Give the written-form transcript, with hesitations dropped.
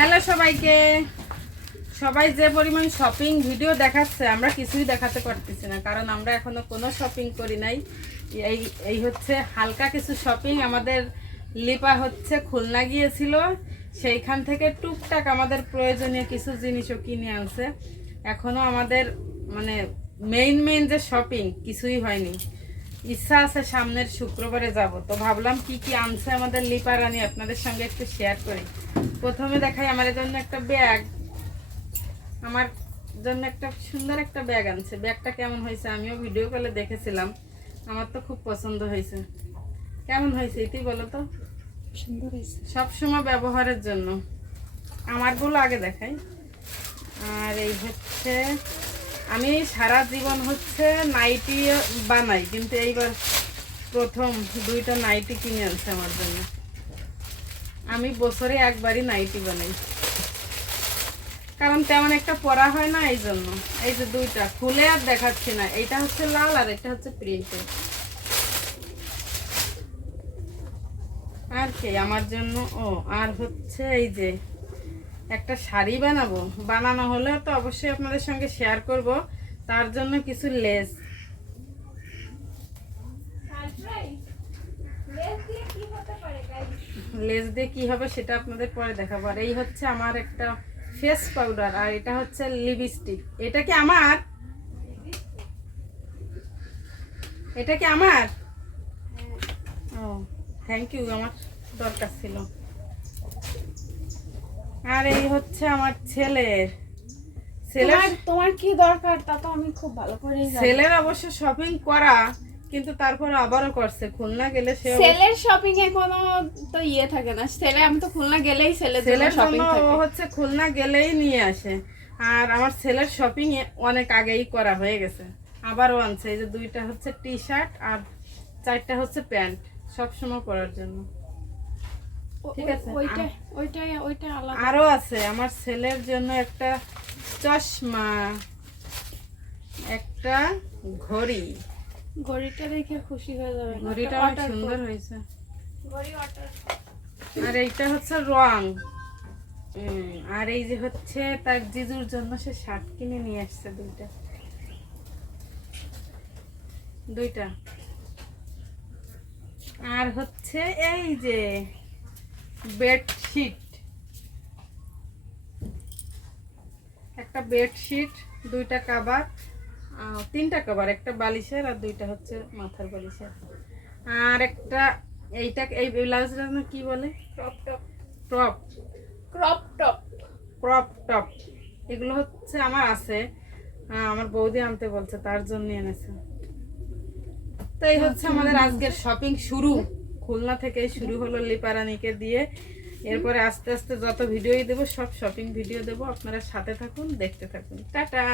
Hello সবাইকে। সবাই যে পরিমাণ শপিং ভিডিও দেখাচ্ছে আমরা কিছুই দেখাতে পারতেছি না, কারণ আমরা এখনো কোনো শপিং করি নাই। এই হচ্ছে হালকা কিছু শপিং। আমাদের লিপা হচ্ছে খুলনা গিয়েছিল, সেইখান থেকে টুকটাক আমাদের প্রয়োজনীয় কিছু জিনিসও কিনে আনছে। এখনো আমাদের মানে মেইন যে শপিং কিছুই হয়নি। ইচ্ছা আছে সামনের শুক্রবারে যাব, তো ভাবলাম কি কি আনছে আমাদের লিপা রানী আপনাদের সঙ্গে একটু শেয়ার করি। প্রথমে দেখাই আমার জন্য একটা ব্যাগ। আমার জন্য একটা সুন্দর একটা ব্যাগ আনছে। ব্যাগটা কেমন হয়েছে আমিও ভিডিও কলে দেখেছিলাম, আমার তো খুব পছন্দ হয়েছে। কেমন হয়েছে এটাই বলো তো? সুন্দর হয়েছে, সবসময় ব্যবহারের জন্য। আমারগুলো আগে দেখাই। আর এই হচ্ছে আমি সারা জীবন হচ্ছে নাইটি বানাই, কিন্তু এইবার প্রথম দুইটা নাইটি কিনে আনছে আমার জন্য। আমি বছরে একবারই নাইটি বানাই, কারণ তেমন একটা পরা হয় না, এই জন্য। এই যে দুইটা খুলে আর দেখাচ্ছি না, এইটা হচ্ছে লাল আর এটা হচ্ছে প্রিন্টেড। আর কি আমার জন্য আর হচ্ছে এই যে একটা শাড়ি বানানো হলেও তো অবশ্যই আপনাদের সঙ্গে শেয়ার করব। তার জন্য কিছু লেস দিয়ে কি হবে সেটা আপনাদের পরে দেখাবো। আর এই হচ্ছে আমার একটা ফেস পাউডার, আর এটা হচ্ছে লিপস্টিক। এটা কি আমার? এটা কি আমার? ও থ্যাংক ইউ, আমার দরকার ছিল। আর এই হচ্ছে আমার ছেলের তোমার কি দরকার তা তো আমি খুব ভালো করে জানি। ছেলের অবশ্য শপিং করা, কিন্তু তারপর আবারও করছে। খুলনা গেলে সেলের শপিং এ কোনো তো ইয়ে থাকে না। সেলে আমি তো খুলনা গেলেই সেলের শপিং থাকে। ও হচ্ছে খুলনা গেলেই নিয়ে আসে। আর আমার ছেলের শপিং অনেক আগেই করা হয়ে গেছে, আবারও আনছে। এই যে দুইটা হচ্ছে টি শার্ট আর চারটা হচ্ছে প্যান্ট, সবসময় পরার জন্য। ঠিক আছে, ওইটা আলাদা। আরো আছে আমার ছেলের জন্য একটা চশমা, একটা ঘড়িটা দেখে খুশি হয়ে যাবে। ঘড়িটা অনেক সুন্দর হয়েছে। ঘড়ি অর্ডার। আর এইটা হচ্ছে রং। আর এই যে হচ্ছে তার জিজুর জন্য সে শার্ট কিনে নিয়ে আসছে দুইটা। আর হচ্ছে এই যে বেডশিট, একটা বেডশিট, দুইটা কভার, তিনটা কভার, একটা বালিশের আর দুইটা হচ্ছে মাথার বালিশের। আর একটা এই ব্লাউজটা কি বলে? Crop top. এগুলো হচ্ছে আমার আছে, আমার বৌদি আনতে বলছে, তার জন্য এনেছে। তো এই হচ্ছে আমাদের আজকের শপিং শুরু। খুলনা থেকে শুরু হলো লিপা রানীকে দিয়ে। এরপরে আস্তে আস্তে যত ভিডিওই দেবো সব শপিং ভিডিও দেবো, আপনারা সাথে থাকুন, দেখতে থাকুন। টাটা।